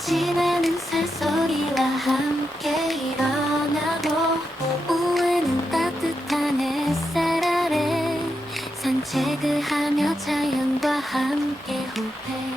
집에는 새소리와 함께 일어나고 오후에는 따뜻한 햇살 아래 산책을 하며 자연과 함께 호흡해.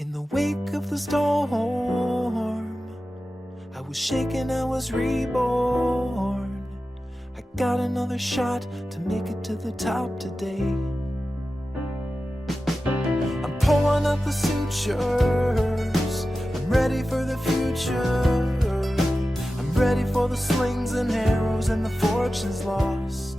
In the wake of the storm, I was shaken, I was reborn. I got another shot to make it to the top today. I'm pulling up the sutures, I'm ready for the future. I'm ready for the slings and arrows and the fortunes lost.